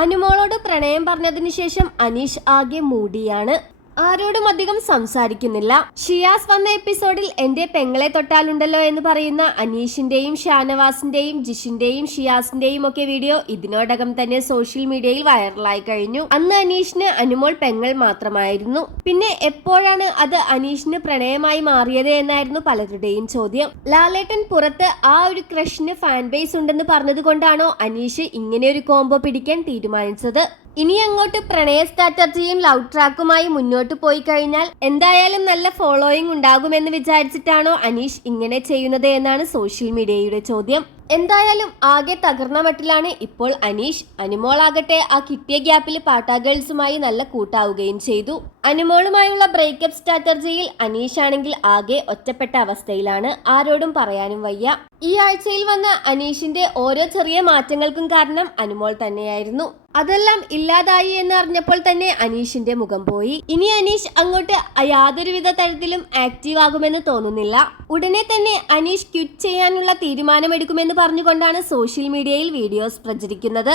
അനുമോളോട് പ്രണയം പറഞ്ഞതിനു ശേഷം അനീഷ് ആകെ മൂടിയാണ്. ആരോടും അധികം സംസാരിക്കുന്നില്ല. ഷിയാസ് വന്ന എപ്പിസോഡിൽ എന്റെ പെങ്ങളെ തൊട്ടാലുണ്ടല്ലോ എന്ന് പറയുന്ന അനീഷിന്റെയും ഷാനവാസിന്റെയും ജിഷിന്റെയും ഷിയാസിന്റെയും ഒക്കെ വീഡിയോ ഇതിനോടകം തന്നെ സോഷ്യൽ മീഡിയയിൽ വൈറലായി കഴിഞ്ഞു. അന്ന് അനീഷിന് അനുമോൾ പെങ്ങൾ മാത്രമായിരുന്നു. പിന്നെ എപ്പോഴാണ് അത് അനീഷിന് പ്രണയമായി മാറിയത് എന്നായിരുന്നു പലരുടെയും ചോദ്യം. ലാലേട്ടൻ പുറത്ത് ആ ഒരു ക്രഷിന് ഫാൻ ബേസ് ഉണ്ടെന്ന് പറഞ്ഞതുകൊണ്ടാണോ അനീഷ് ഇങ്ങനെ ഒരു കോംബോ പിടിക്കാൻ തീരുമാനിച്ചത്? ഇനി അങ്ങോട്ട് പ്രണയ സ്ട്രാറ്റജിയും ലവ് ട്രാക്കുമായി മുന്നോട്ട് പോയി കഴിഞ്ഞാൽ എന്തായാലും നല്ല ഫോളോയിങ് ഉണ്ടാകുമെന്ന് വിചാരിച്ചിട്ടാണോ അനീഷ് ഇങ്ങനെ ചെയ്യുന്നത് എന്നാണ് സോഷ്യൽ മീഡിയയുടെ ചോദ്യം. എന്തായാലും ആകെ തകർന്ന മട്ടിലാണ് ഇപ്പോൾ അനീഷ്. അനുമോളാകട്ടെ ആ കിട്ടിയ ഗ്യാപ്പിൽ പാട്ടാ ഗേൾസുമായി നല്ല കൂട്ടാവുകയും ചെയ്തു. അനുമോളുമായുള്ള ബ്രേക്കപ്പ് സ്ട്രാറ്റജിയിൽ അനീഷ് ആണെങ്കിൽ ആകെ ഒറ്റപ്പെട്ട അവസ്ഥയിലാണ്. ആരോടും പറയാനും വയ്യ. ഈ ആഴ്ചയിൽ വന്ന അനീഷിന്റെ ഓരോ ചെറിയ മാറ്റങ്ങൾക്കും കാരണം അനുമോൾ തന്നെയായിരുന്നു. അതെല്ലാം ഇല്ലാതായി എന്ന് അറിഞ്ഞപ്പോൾ തന്നെ അനീഷിന്റെ മുഖം പോയി. ഇനി അനീഷ് അങ്ങോട്ട് യാതൊരുവിധ തരത്തിലും ആക്റ്റീവ് ആകുമെന്ന് തോന്നുന്നില്ല. ഉടനെ തന്നെ അനീഷ് ക്വിറ്റ് ചെയ്യാനുള്ള തീരുമാനമെടുക്കുമെന്ന് പറഞ്ഞുകൊണ്ടാണ് സോഷ്യൽ മീഡിയയിൽ വീഡിയോസ് പ്രചരിക്കുന്നത്.